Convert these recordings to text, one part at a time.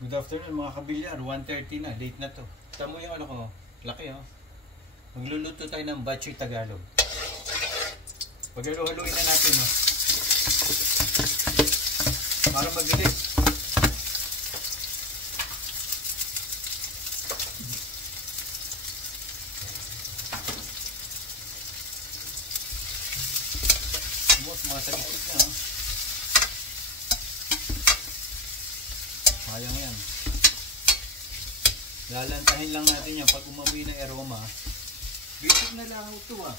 Good afternoon mga kabilyar, 1:30 na, late na to. Tamo yung ano ko, laki oh. Magluluto tayo ng batchoy Tagalog. Paghalu-haluin na natin oh. Para mabilis. Mga talikit na oh. Sayang yan. Lalantahin lang natin yan pag umamoy ng aroma. Basic na lang ito ah.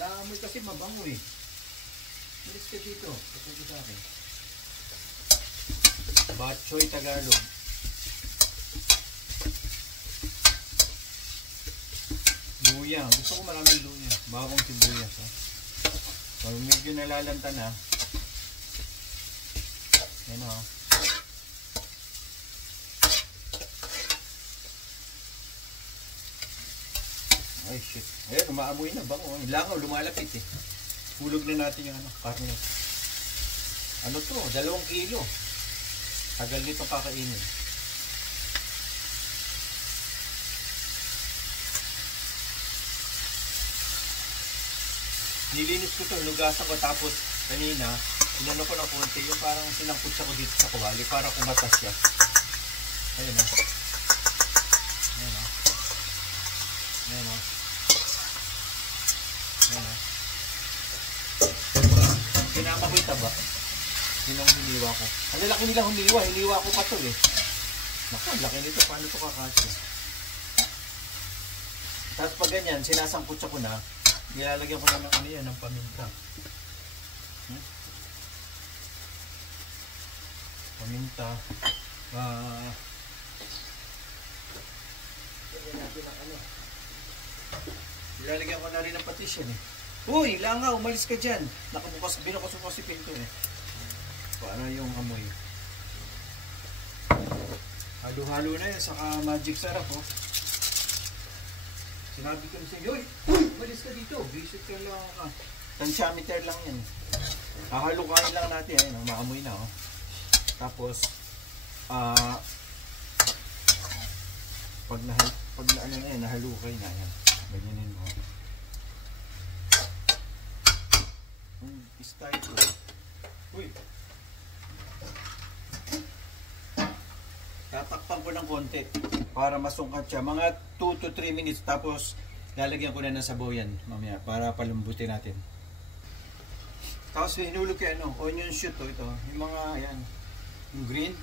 Naamoy kasi mabango eh. Malis ka dito. Kapag sa akin. Batchoy Tagalog. Luya. Gusto ko maraming luya. Bawang sibuyas ah. Pag medyo nalalanta na. Yan o. Ay shit. Ayan, umaamoy na. Bango. Langaw, lumalapit eh. Hulog na natin yung ano, karne. Ano to? 2 kilo. Tagal nito kakainin. Nilinis ko to, hinugasan ko tapos kanina, inano ko na konti yung parang sinangkot siya ko dito sa kawali para kumatas siya. Ayun o. Ayun o. Ayun o. Ayun o. Sinama ko yung taba. Yun ang hiniwa ko. Ang lalaki nila hiniwa. Hiniwa ko pa to eh. Naku, ang laki nito. Paano to kakasya? Tapos pag ganyan, sinasangkot siya ko na. Nilalagyan ko na ng ano yan, ng paminta. Paminta. Nilalagyan ko na rin ng patis yan eh. Uy, langaw, umalis ka dyan. Nakabukas, binukas ko si pinto eh. Para yung amoy. Halo-halo na yan, saka magic sarap oh. Sinabi ko sa iyo, uy, malis ka dito. Visit ka lang. Tansyameter lang yan. Hahalukain lang natin. Ayun, maamoy na. Oh. Tapos, pag na ano na yan, nahalukay na yan. Ganyanin mo. Style ko. Uy. Tatakpan ko ng konti para masungkat siya. Mga 2 to 3 minutes tapos lalagyan ko na ng sabaw yan mamaya para palambutin natin. Tapos hinulog ko ano, onion shoot to ito. Yung mga ayan, yung green,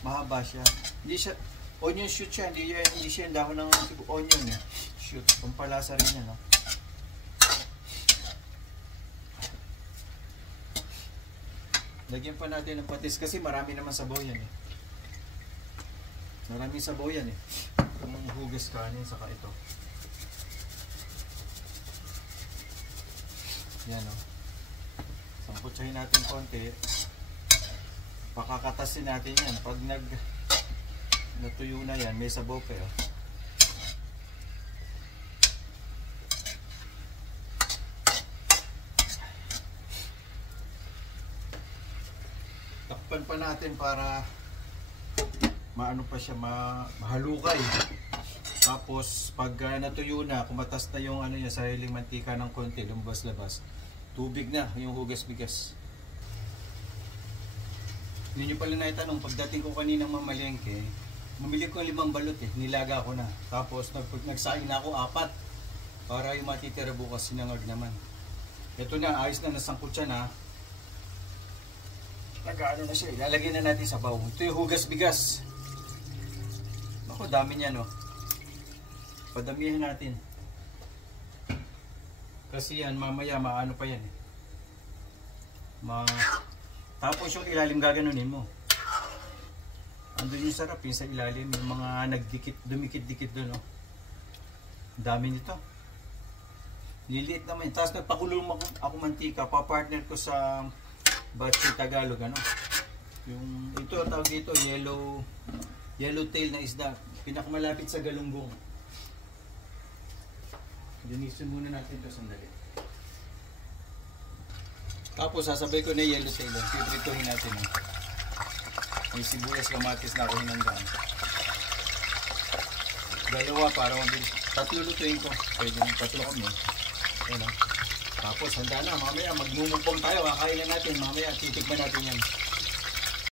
mahaba siya. Hindi siya, onion shoot siya, hindi siya yung dahon ng onion eh. Shoot, pampalasa rin yan. No? Lagyan pa natin ng patis kasi marami naman sabaw yan eh. Maraming sabaw yan eh. Kung hugas kanin, saka ito. Yan o. Sangkutsahin natin konti. Pakakatasin natin yan. Pag natuyo na yan, may sabaw pa yun. Takpan pa natin para maano pa siya, mahalukay. Tapos pag natuyo na, kumatas na yung ano niya, sariling mantika ng konti, lumabas-labas. Tubig na yung hugas-bigas. Yun yung pala na itanong, pagdating ko kaninang mamalengke, mamili ko 5 balot eh, nilaga ko na. Tapos nagsaing na ako 4 para yung matitira bukas sinangag naman. Ito na, ayos na, nasangkot siya na. Nag-ano na siya, ilalagay na natin sa baw. Ito yung hugas-bigas. Ako, dami niya no. Padamihan natin. Kasi yan, mamaya maano pa yan eh. Tapos yung ilalim gaganunin mo. Andun yung sarap yung sa ilalim. Yung mga nagdikit, dumikit-dikit doon no. Dami nito. Liliit naman. Tapos nagpakulong ako mantika. Pa-partner ko sa batchoy Tagalog ano. Yung ito tawag dito yellow tail na isda, pinakamalapit sa galunggong. Linisin muna natin ito sandali. Tapos sasabay ko na yellow tail, piprituhin natin. May sibuyas, kamatis na ako hinanggang. Dalawa para mabilis. Tatlo lutuin ko. Pwede ng tatlo kami. Ayan o. Tapos handa na. Mamaya magmumumpong tayo. Kakain na natin. Mamaya titikman natin yan.